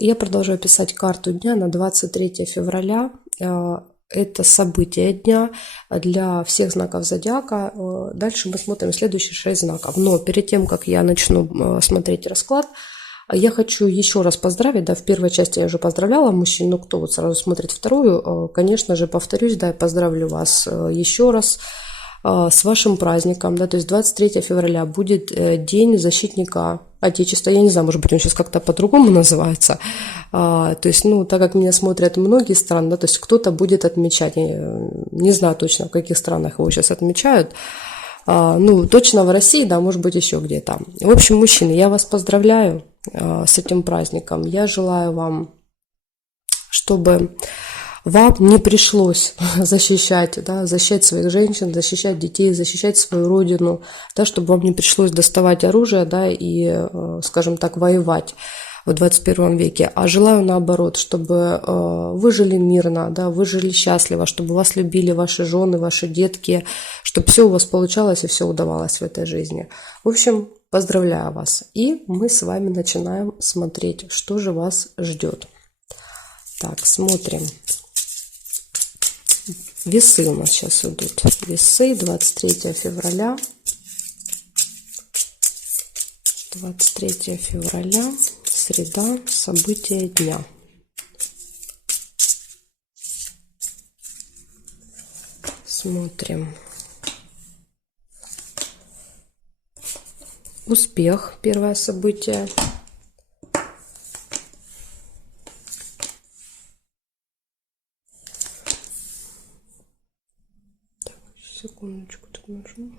Я продолжаю писать карту дня на 23 февраля. Это событие дня для всех знаков зодиака. Дальше мы смотрим следующие 6 знаков. Но перед тем, как я начну смотреть расклад, я хочу еще раз поздравить. Да, в первой части я уже поздравляла мужчин, но кто вот сразу смотрит вторую, конечно же, повторюсь, да, я поздравлю вас еще раз с вашим праздником, да, то есть 23 февраля будет День защитника Отечества. Я не знаю, может быть, он сейчас как-то по-другому называется. То есть, ну, так как меня смотрят многие страны, да, то есть кто-то будет отмечать, не знаю точно, в каких странах его сейчас отмечают, ну, точно в России, да, может быть, еще где-то. В общем, мужчины, я вас поздравляю с этим праздником. Я желаю вам, чтобы вам не пришлось защищать, да, защищать своих женщин, защищать детей, защищать свою родину, да, чтобы вам не пришлось доставать оружие, да, и, скажем так, воевать в 21 веке. А желаю наоборот, чтобы вы жили мирно, да, вы жили счастливо, чтобы вас любили ваши жены, ваши детки, чтобы все у вас получалось и все удавалось в этой жизни. В общем, поздравляю вас. И мы с вами начинаем смотреть, что же вас ждет. Так, смотрим. Весы у нас сейчас идут. Весы, 23 февраля. 23 февраля, среда, события дня. Смотрим. Успех, первое событие. Так, секундочку, тут нажму.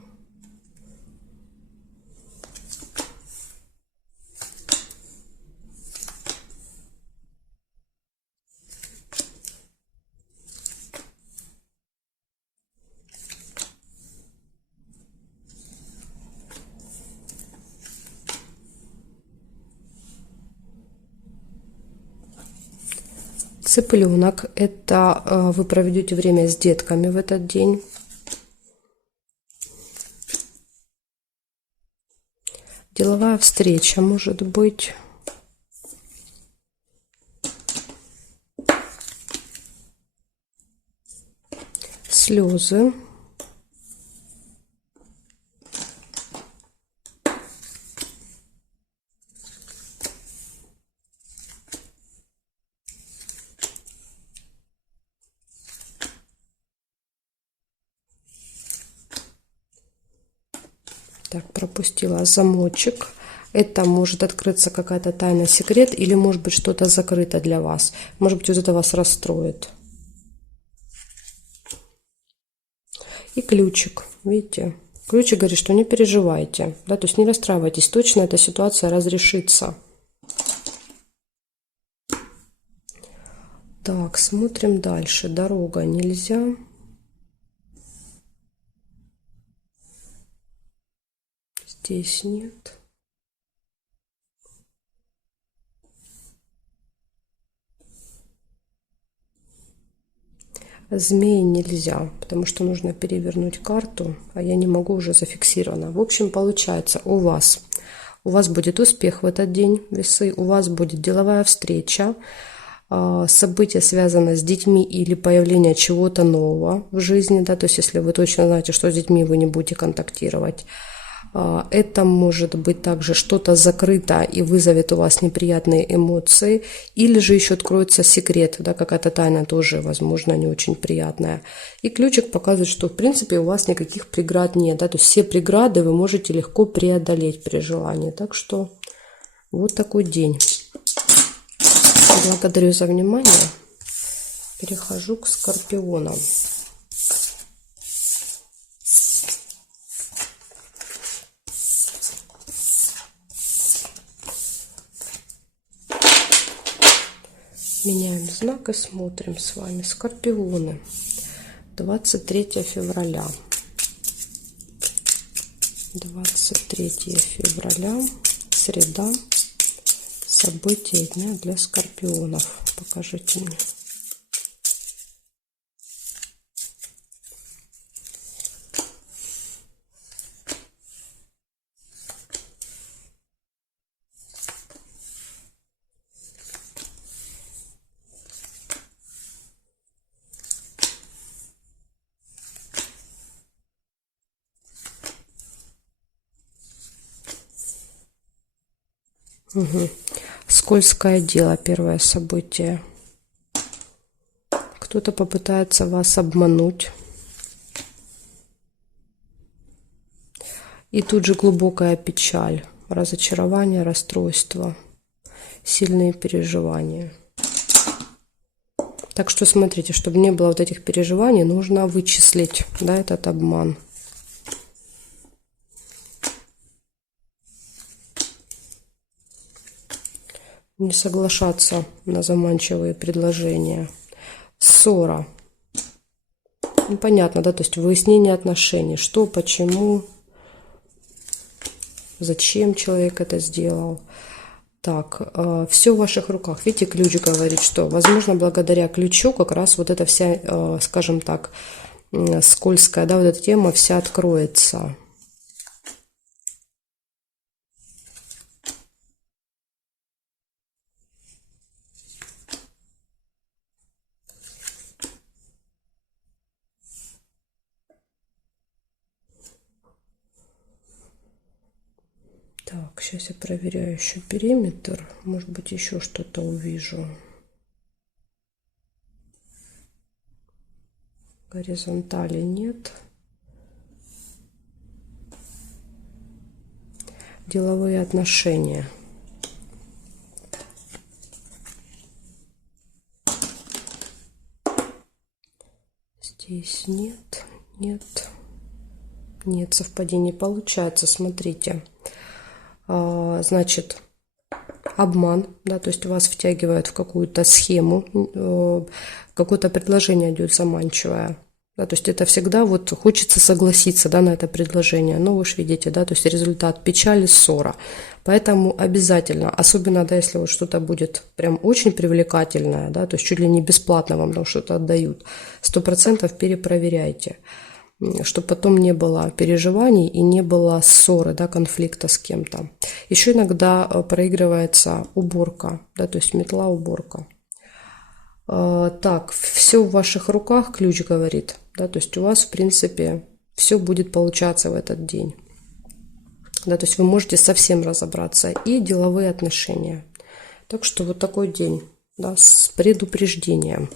Цыпленок – это вы проведете время с детками в этот день. Деловая встреча может быть. Слезы. Так, пропустила замочек. Это может открыться какая-то тайна, секрет, или может быть что-то закрыто для вас. Может быть, вот это вас расстроит. И ключик, видите? Ключик говорит, что не переживайте, да, то есть не расстраивайтесь, точно эта ситуация разрешится. Так, смотрим дальше. Дорога нельзя. Здесь нет. Змеи нельзя, потому что нужно перевернуть карту, а я не могу, уже зафиксировано. В общем, получается, у вас будет успех в этот день, весы, у вас будет деловая встреча, событие связано с детьми или появление чего-то нового в жизни, да, то есть если вы точно знаете, что с детьми вы не будете контактировать. Это может быть также что-то закрыто и вызовет у вас неприятные эмоции, или же еще откроется секрет, да, какая-то тайна тоже, возможно, не очень приятная. И ключик показывает, что в принципе у вас никаких преград нет, да, то есть все преграды вы можете легко преодолеть при желании. Так что вот такой день. Благодарю за внимание. Перехожу к скорпионам. Меняем знак и смотрим с вами. Скорпионы. 23 февраля. 23 февраля. Среда. События дня для скорпионов. Покажите мне. Угу. Скользкое дело, первое событие. Кто-то попытается вас обмануть. И тут же глубокая печаль, разочарование, расстройство, сильные переживания. Так что смотрите, чтобы не было вот этих переживаний, нужно вычислить, да, этот обман. Не соглашаться на заманчивые предложения. Ссора. Ну, понятно, да, то есть выяснение отношений. Что, почему, зачем человек это сделал. Так, все в ваших руках. Видите, ключ говорит, что, возможно, благодаря ключу как раз вот эта вся, скажем так, скользкая, да, вот эта тема вся откроется. Так, сейчас я проверяю еще периметр. Может быть, еще что-то увижу. Горизонтали нет. Деловые отношения. Здесь нет, нет, нет, совпадений получается. Смотрите, значит, обман, да, то есть вас втягивают в какую-то схему, какое-то предложение идет заманчивое. Да, то есть это всегда вот хочется согласиться, да, на это предложение. Но вы же видите, да, то есть результат печали, ссора. Поэтому обязательно, особенно, да, если вот что-то будет прям очень привлекательное, да, то есть чуть ли не бесплатно вам там что-то отдают, 100% перепроверяйте, чтобы потом не было переживаний и не было ссоры, да, конфликта с кем-то. Еще иногда проигрывается уборка, да, то есть метла, уборка. Так, все в ваших руках, ключ говорит, да, то есть у вас, в принципе, все будет получаться в этот день. Да, то есть вы можете совсем разобраться. И деловые отношения. Так что вот такой день, да, с предупреждением.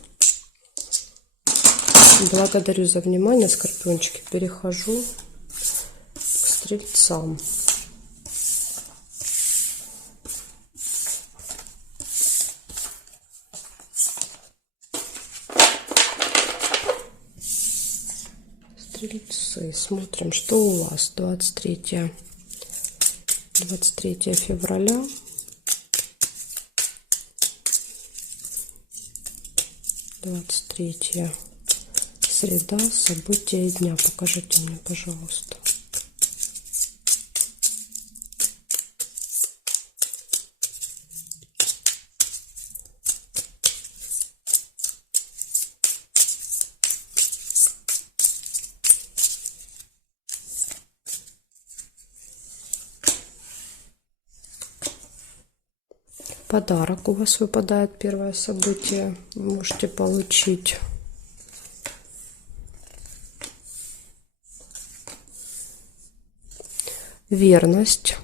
Благодарю за внимание, скорпиончики. Перехожу к стрельцам. Стрельцы. Смотрим, что у вас 23 февраля. Двадцать третья среда, события дня. Покажите мне, пожалуйста. Подарок у вас выпадает, первое событие. Вы можете получить. Верность.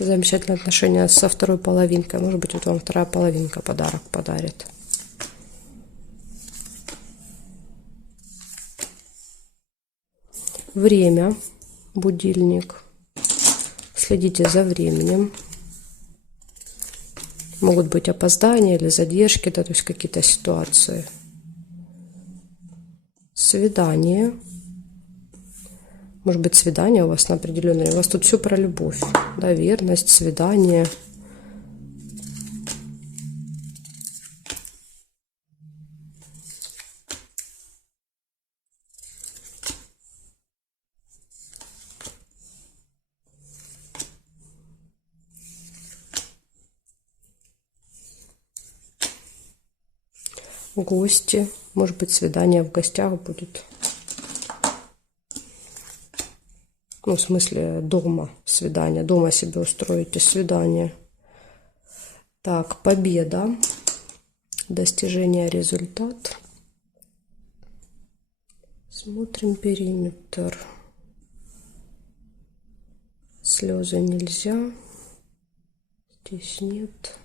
Замечательные отношения со второй половинкой. Может быть, вот вам вторая половинка подарок подарит. Время. Будильник. Следите за временем. Могут быть опоздания или задержки, да, то есть какие-то ситуации. Свидание. Может быть, свидание у вас на определенное. У вас тут все про любовь. Да, верность, свидание. Гости. Может быть, свидание в гостях будет. Ну, в смысле, дома свидание. Дома себе устроите свидание. Так, победа. Достижение результата. Смотрим периметр. Слезы нельзя. Здесь нет.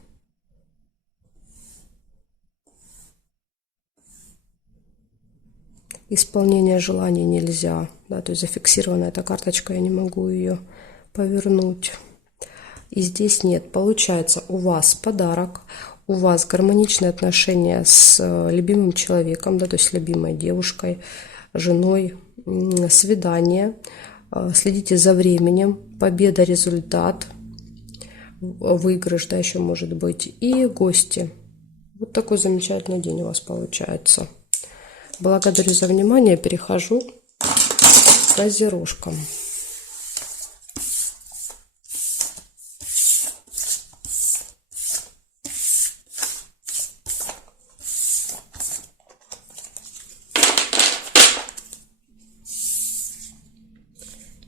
Исполнение желаний нельзя. Да, то есть зафиксирована эта карточка, я не могу ее повернуть. И здесь нет. Получается, у вас подарок, у вас гармоничные отношения с любимым человеком, да, то есть с любимой девушкой, женой, свидание. Следите за временем, победа, результат, выигрыш, да, еще может быть, и гости. Вот такой замечательный день у вас получается. Благодарю за внимание, перехожу к козерожкам.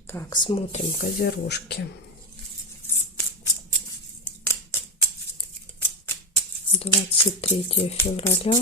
Так, смотрим козерожки. 23 февраля.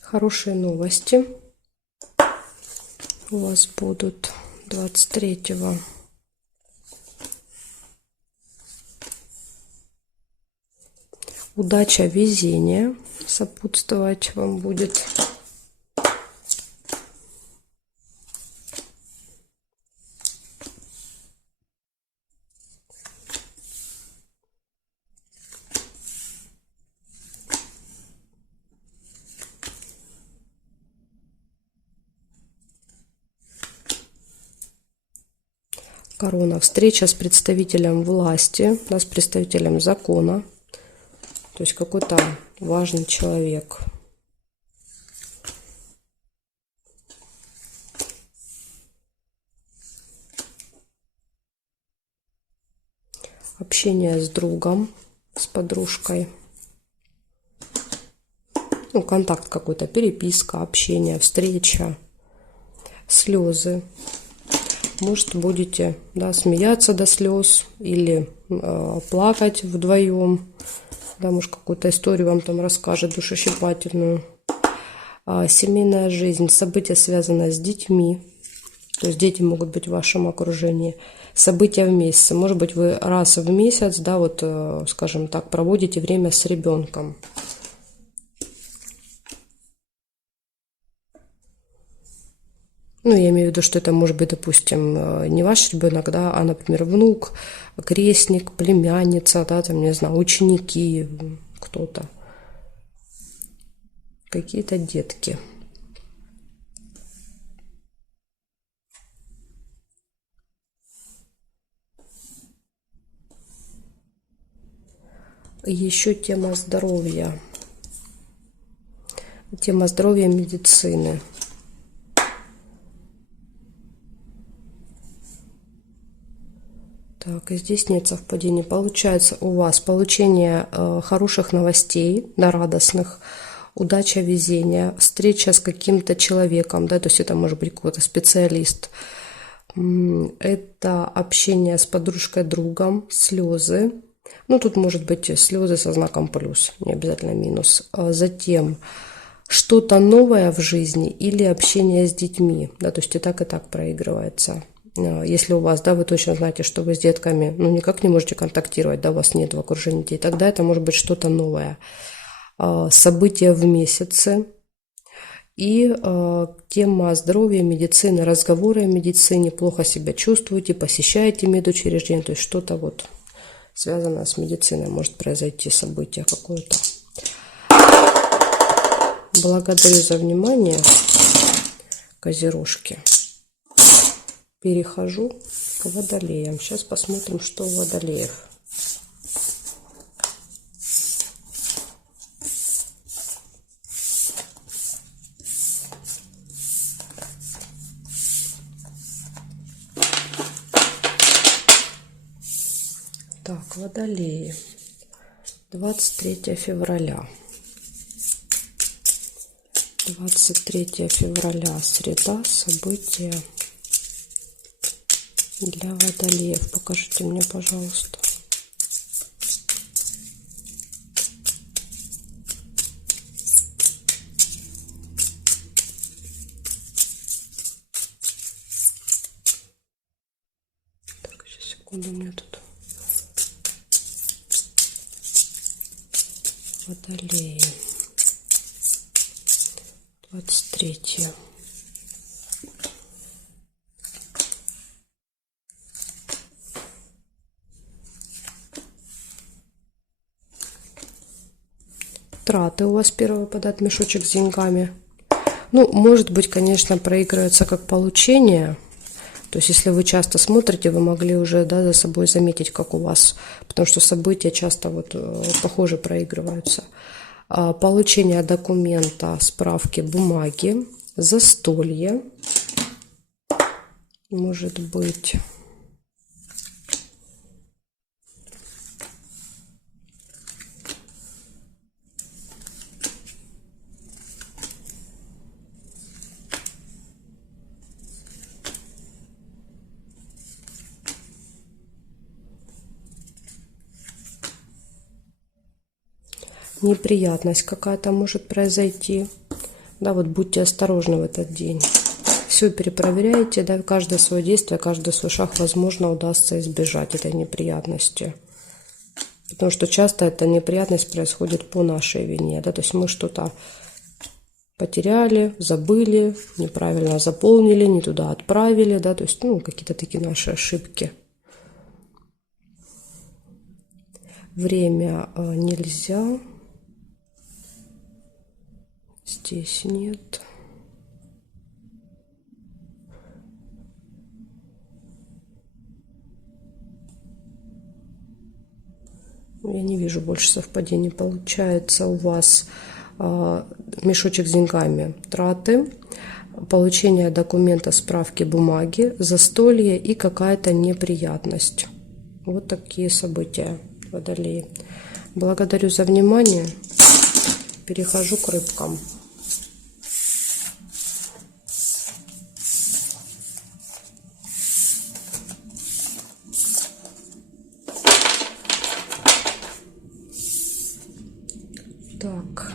Хорошие новости у вас будут 23-го. Удача, везение сопутствовать вам будет. Корона. Встреча с представителем власти, да, с представителем закона. То есть какой-то важный человек. Общение с другом, с подружкой. Ну, контакт какой-то, переписка, общение, встреча. Слезы. Может, будете, да, смеяться до слез или плакать вдвоем. Да, может, какую-то историю вам там расскажет душещипательную. Семейная жизнь, события, связанные с детьми. То есть дети могут быть в вашем окружении. События в месяце. Может быть, вы раз в месяц, да, вот, скажем так, проводите время с ребенком. Ну, я имею в виду, что это может быть, допустим, не ваш ребенок, да, а, например, внук, крестник, племянница, да, там, не знаю, ученики, кто-то, какие-то детки. Еще тема здоровья. Тема здоровья, медицины. Так, и здесь нет совпадений. Получается у вас получение хороших новостей, да, радостных, удача, везение, встреча с каким-то человеком, да, то есть это может быть какой-то специалист. Это общение с подружкой, другом, слезы. Ну, тут может быть слезы со знаком плюс, не обязательно минус. Затем что-то новое в жизни или общение с детьми, да, то есть и так проигрывается. Если у вас, да, вы точно знаете, что вы с детками, ну, никак не можете контактировать, да, у вас нет в окружении детей, тогда это может быть что-то новое. События в месяце. И тема здоровья, медицины, разговоры о медицине, плохо себя чувствуете, посещаете медучреждение, то есть что-то вот связанное с медициной может произойти, событие какое-то. Благодарю за внимание, козерожки. Перехожу к водолеям. Сейчас посмотрим, что у водолеев. Водолеи. 23 февраля. 23 февраля, среда, события для водолеев. Покажите мне, пожалуйста. Так, сейчас, секунду, у меня тут водолеи. 23. Траты у вас первый выпадает мешочек с деньгами. Ну, может быть, конечно, проигрывается как получение. То есть, если вы часто смотрите, вы могли уже, да, за собой заметить, как у вас, потому что события часто вот похоже проигрываются. Получение документа, справки, бумаги, застолье, может быть, неприятность какая-то может произойти. Да, вот будьте осторожны в этот день. Все перепроверяйте, да, каждое свое действие, каждый свой шаг, возможно, удастся избежать этой неприятности. Потому что часто эта неприятность происходит по нашей вине, да, то есть мы что-то потеряли, забыли, неправильно заполнили, не туда отправили, да, то есть, ну, какие-то такие наши ошибки. Время нельзя. Здесь нет. Я не вижу больше совпадений. Получается у вас мешочек с деньгами, траты, получение документа, справки, бумаги, застолье и какая-то неприятность. Вот такие события, водолеи. Благодарю за внимание. Перехожу к рыбкам. Так,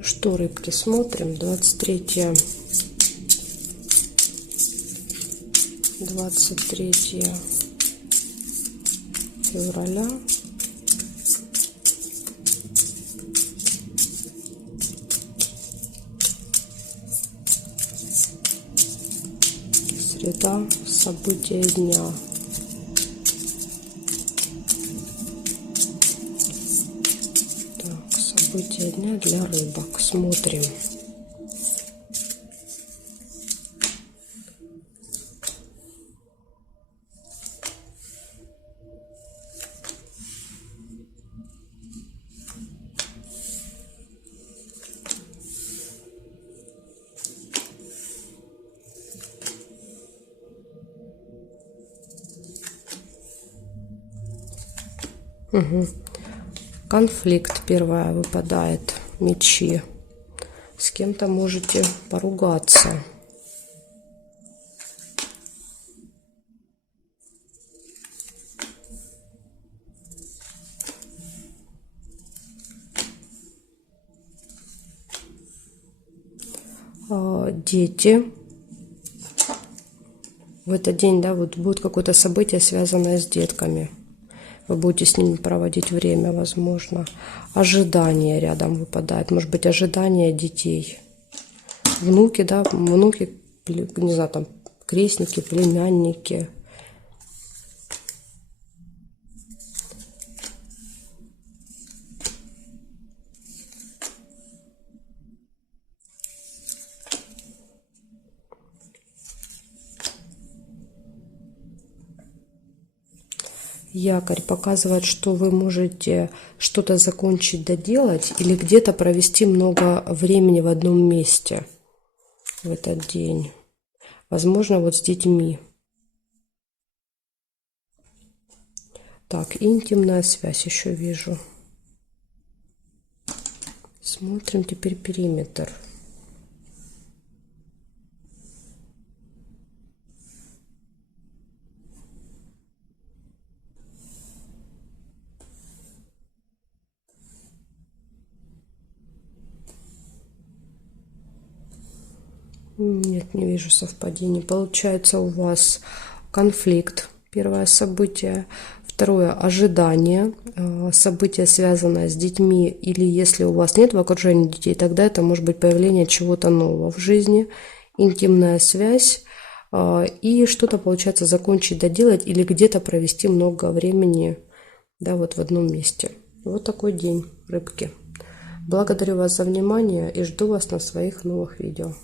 что, рыбки, смотрим. 23 февраля. Среда, события дня. События дня для рыбок. Смотрим. Угу. Конфликт первая выпадает. Мечи. С кем-то можете поругаться. Дети. В этот день, да, вот будет какое-то событие, связанное с детками. Вы будете с ними проводить время, возможно. Ожидание рядом выпадает. Может быть, ожидание детей. Внуки, да, внуки, не знаю, там, крестники, племянники. Якорь показывает, что вы можете что-то закончить, доделать или где-то провести много времени в одном месте в этот день. Возможно, вот с детьми. Так, интимная связь еще вижу. Смотрим теперь периметр. Нет, не вижу совпадений. Получается у вас конфликт, первое событие. Второе – ожидание. Событие, связанное с детьми, или если у вас нет в окружении детей, тогда это может быть появление чего-то нового в жизни. Интимная связь. И что-то, получается, закончить, доделать или где-то провести много времени, да, вот в одном месте. Вот такой день, рыбки. Благодарю вас за внимание и жду вас на своих новых видео.